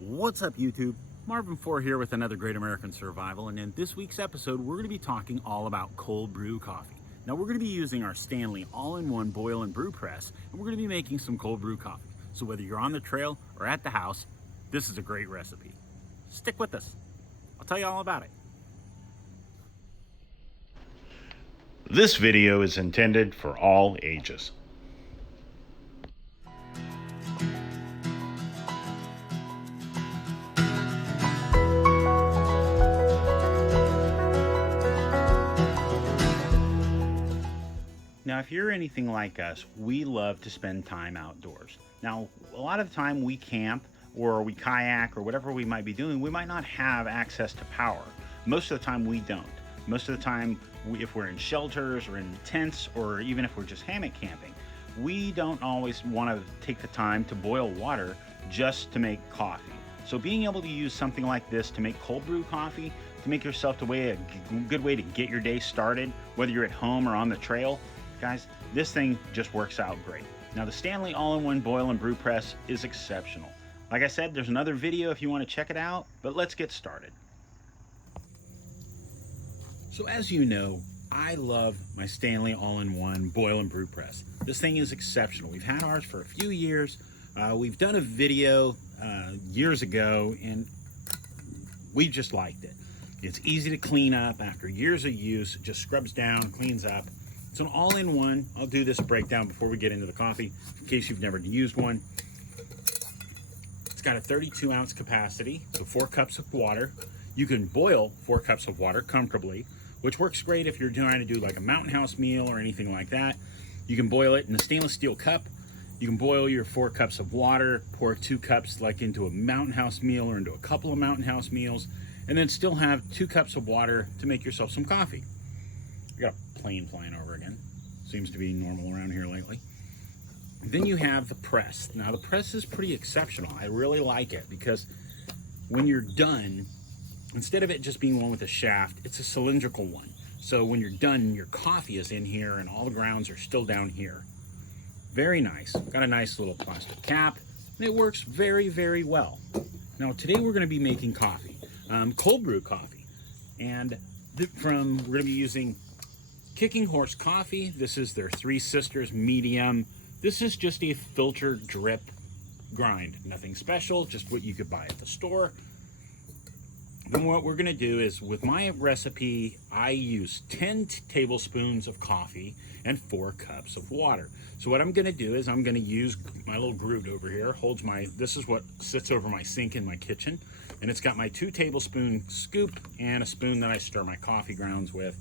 What's up, YouTube? Marvin 4 here with another Great American Survival, and in this week's episode we're going to be talking all about cold brew coffee. Now we're going to be using our Stanley All-in-One Boil and Brew press, and we're going to be making some cold brew coffee. So whether you're on the trail or at the house, this is a great recipe. Stick with us. I'll tell you all about it. This video is intended for all ages. Now, if you're anything like us, we love to spend time outdoors. Now, a lot of the time we camp or we kayak or whatever we might be doing, we might not have access to power. Most of the time we don't. Most of the time, if we're in shelters or in tents, or even if we're just hammock camping, we don't always want to take the time to boil water just to make coffee. So being able to use something like this to make cold brew coffee, to make yourself a good way to get your day started, whether you're at home or on the trail, guys, this thing just works out great. Now, the Stanley All-in-One Boil and Brew Press is exceptional. Like I said, there's another video if you want to check it out, but let's get started. So as you know, I love my Stanley All-in-One Boil and Brew Press. This thing is exceptional. We've had ours for a few years. We've done a video years ago, and we just liked it. It's easy to clean up after years of use. It just scrubs down, cleans up. It's an all-in-one. I'll do this breakdown before we get into the coffee, in case you've never used one. It's got a 32-ounce capacity, so 4 cups of water. You can boil 4 cups of water comfortably, which works great if you're trying to do like a Mountain House meal or anything like that. You can boil it in a stainless steel cup. You can boil your 4 cups of water, pour 2 cups like into a Mountain House meal or into a couple of Mountain House meals, and then still have 2 cups of water to make yourself some coffee. I got a plane flying over again. Seems to be normal around here lately. Then you have the press. Now the press is pretty exceptional. I really like it because when you're done, instead of it just being one with a shaft, it's a cylindrical one. So when you're done, your coffee is in here and all the grounds are still down here. Very nice. Got a nice little plastic cap, and it works very, very well. Now today we're going to be making coffee, cold brew coffee, and we're going to be using Kicking Horse Coffee. This is their Three Sisters medium. This is just a filtered drip grind. Nothing special, just what you could buy at the store. Then what we're going to do is, with my recipe, I use 10 tablespoons of coffee and 4 cups of water. So what I'm going to do is I'm going to use my little brewed over here. This is what sits over my sink in my kitchen. And it's got my 2 tablespoon scoop and a spoon that I stir my coffee grounds with.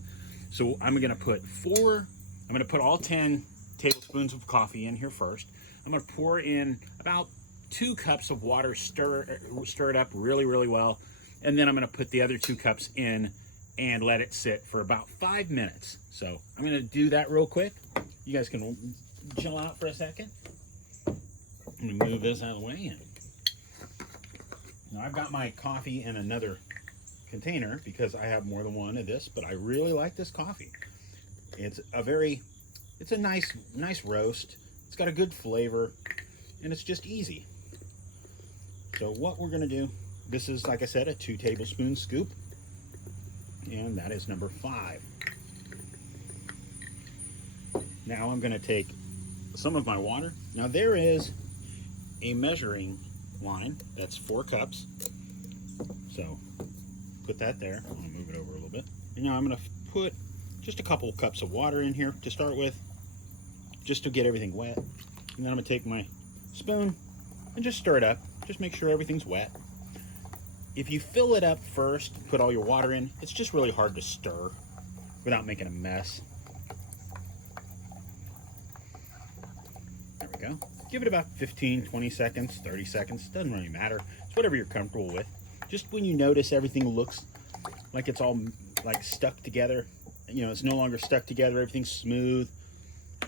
So I'm going to put all 10 tablespoons of coffee in here first. I'm going to pour in about 2 cups of water, stir it up really, really well. And then I'm going to put the other 2 cups in and let it sit for about 5 minutes. So I'm going to do that real quick. You guys can chill out for a second. Let me move this out of the way. Now I've got my coffee in another container because I have more than one of this, but I really like this coffee. It's a nice roast. It's got a good flavor, and it's just easy. So what we're going to do, this is, like I said, a 2 tablespoon scoop, and that is number 5. Now I'm going to take some of my water. Now there is a measuring line that's 4 cups. So put that there. I'm going to move it over a little bit. And now I'm going to put just a couple cups of water in here to start with, just to get everything wet. And then I'm going to take my spoon and just stir it up. Just make sure everything's wet. If you fill it up first, put all your water in, it's just really hard to stir without making a mess. There we go. Give it about 15, 20 seconds, 30 seconds. Doesn't really matter. It's whatever you're comfortable with. Just when you notice everything looks like it's all like stuck together, you know, it's no longer stuck together, everything's smooth. I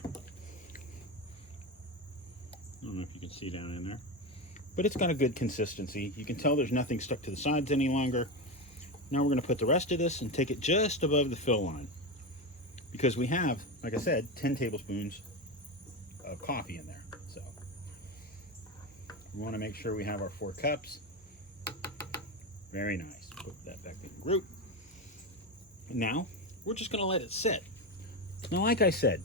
don't know if you can see down in there, but it's got a good consistency. You can tell there's nothing stuck to the sides any longer. Now we're going to put the rest of this and take it just above the fill line, because we have, like I said, 10 tablespoons of coffee in there. So we want to make sure we have our 4 cups. Very nice. Put that back in the group. And now we're just going to let it sit. Now, like I said,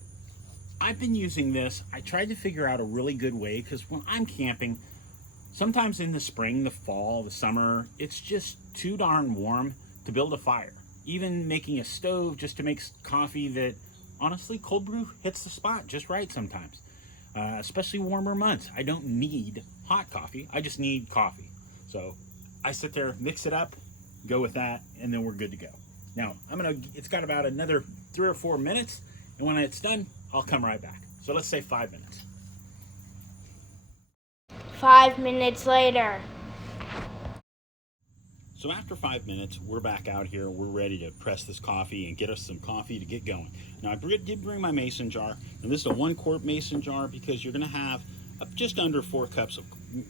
I've been using this. I tried to figure out a really good way, because when I'm camping, sometimes in the spring, the fall, the summer, it's just too darn warm to build a fire. Even making a stove just to make coffee that, honestly, cold brew hits the spot just right sometimes. Especially warmer months. I don't need hot coffee. I just need coffee. So I sit there, mix it up, go with that, and then we're good to go. Now, it's got about another 3 or 4 minutes, and when it's done, I'll come right back. So let's say 5 minutes. 5 minutes later. So after 5 minutes, we're back out here. We're ready to press this coffee and get us some coffee to get going. Now, I did bring my mason jar, and this is a 1-quart mason jar, because you're gonna have just under 4 cups of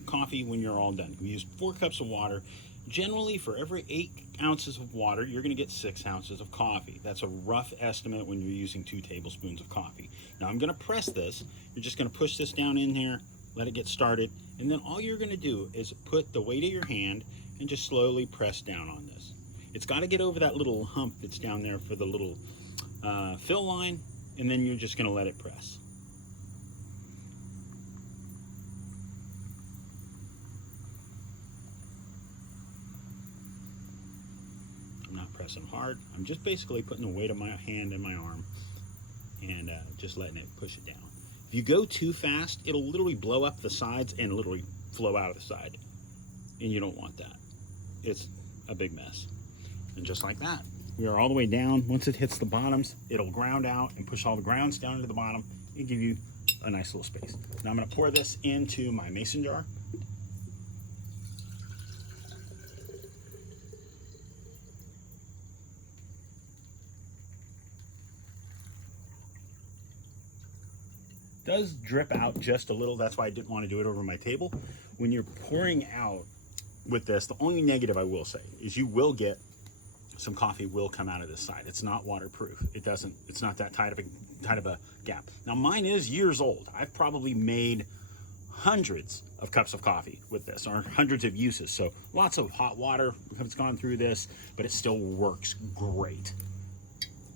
coffee when you're all done. We use 4 cups of water. Generally, for every 8 ounces of water, you're gonna get 6 ounces of coffee. That's a rough estimate when you're using 2 tablespoons of coffee. Now, I'm gonna press this. You're just gonna push this down in here, let it get started, and then all you're gonna do is put the weight of your hand and just slowly press down on this. It's got to get over that little hump that's down there for the little fill line, and then you're just going to let it press. I'm not pressing hard. I'm just basically putting the weight of my hand in my arm and just letting it push it down. If you go too fast, it'll literally blow up the sides and literally flow out of the side, and you don't want that. It's a big mess. And just like that, we are all the way down. Once it hits the bottoms, it'll ground out and push all the grounds down to the bottom and give you a nice little space. Now I'm going to pour this into my mason jar. It does drip out just a little. That's why I didn't want to do it over my table. When you're pouring out with this, the only negative I will say is you will get some coffee will come out of this side. It's not waterproof. It's not that tight of a gap. Now, mine is years old. I've probably made hundreds of cups of coffee with this, or hundreds of uses. So lots of hot water has gone through this, but it still works great.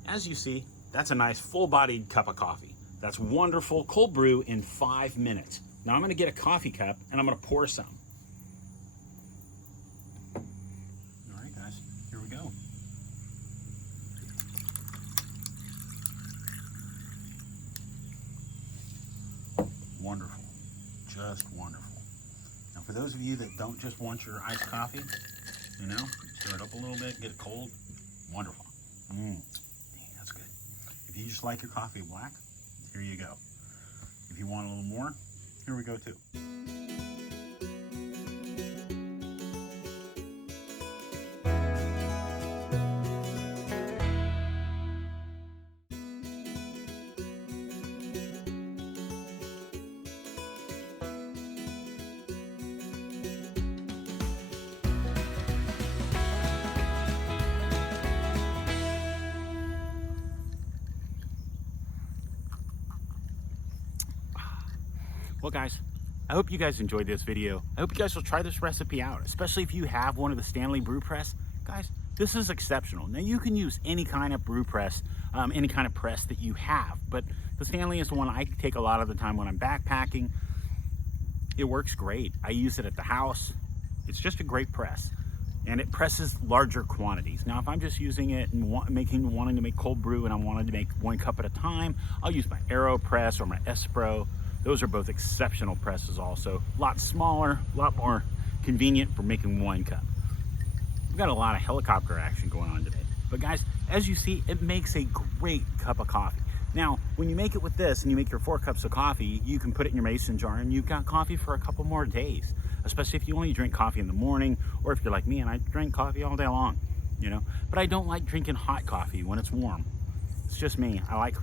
As you see, that's a nice full-bodied cup of coffee. That's wonderful cold brew in 5 minutes. Now I'm going to get a coffee cup and I'm going to pour some. Wonderful, just wonderful. Now, for those of you that don't just want your iced coffee, stir it up a little bit, get it cold. Wonderful. Dang, that's good. If you just like your coffee black, here you go. If you want a little more, here we go too. Well, guys, I hope you guys enjoyed this video. I hope you guys will try this recipe out, especially if you have one of the Stanley brew press. Guys, this is exceptional. Now, you can use any kind of brew press, any kind of press that you have, but the Stanley is the one I take a lot of the time when I'm backpacking. It works great. I use it at the house. It's just a great press, and it presses larger quantities. Now, if I'm just using it and wanting to make cold brew and I wanted to make 1 cup at a time, I'll use my AeroPress or my S-Pro. Those are both exceptional presses also. A lot smaller, a lot more convenient for making 1 cup. We've got a lot of helicopter action going on today. But guys, as you see, it makes a great cup of coffee. Now, when you make it with this and you make your 4 cups of coffee, you can put it in your mason jar and you've got coffee for a couple more days, especially if you only drink coffee in the morning, or if you're like me and I drink coffee all day long, But I don't like drinking hot coffee when it's warm. It's just me. I like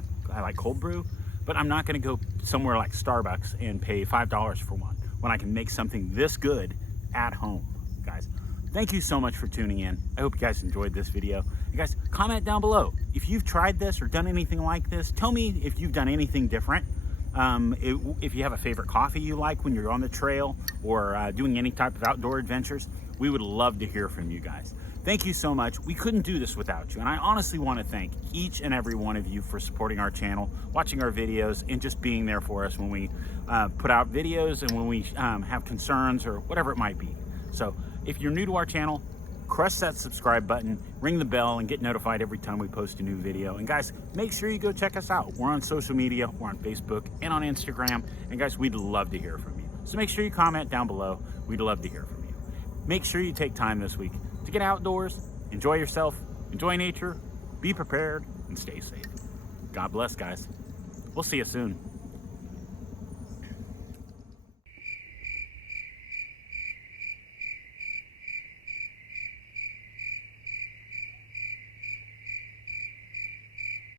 cold brew, but I'm not gonna go somewhere like Starbucks and pay $5 for one when I can make something this good at home. Guys, thank you so much for tuning in. I hope you guys enjoyed this video. You guys, comment down below. If you've tried this or done anything like this, tell me if you've done anything different. If you have a favorite coffee you like when you're on the trail or doing any type of outdoor adventures, we would love to hear from you guys. Thank you so much. We couldn't do this without you. And I honestly want to thank each and every one of you for supporting our channel, watching our videos, and just being there for us when we put out videos and when we have concerns or whatever it might be. So if you're new to our channel, crush that subscribe button, ring the bell, and get notified every time we post a new video. And guys, make sure you go check us out. We're on social media, we're on Facebook and on Instagram. And guys, we'd love to hear from you. So make sure you comment down below. We'd love to hear from you. Make sure you take time this week to get outdoors, enjoy yourself, enjoy nature, be prepared, and stay safe. God bless, guys. We'll see you soon.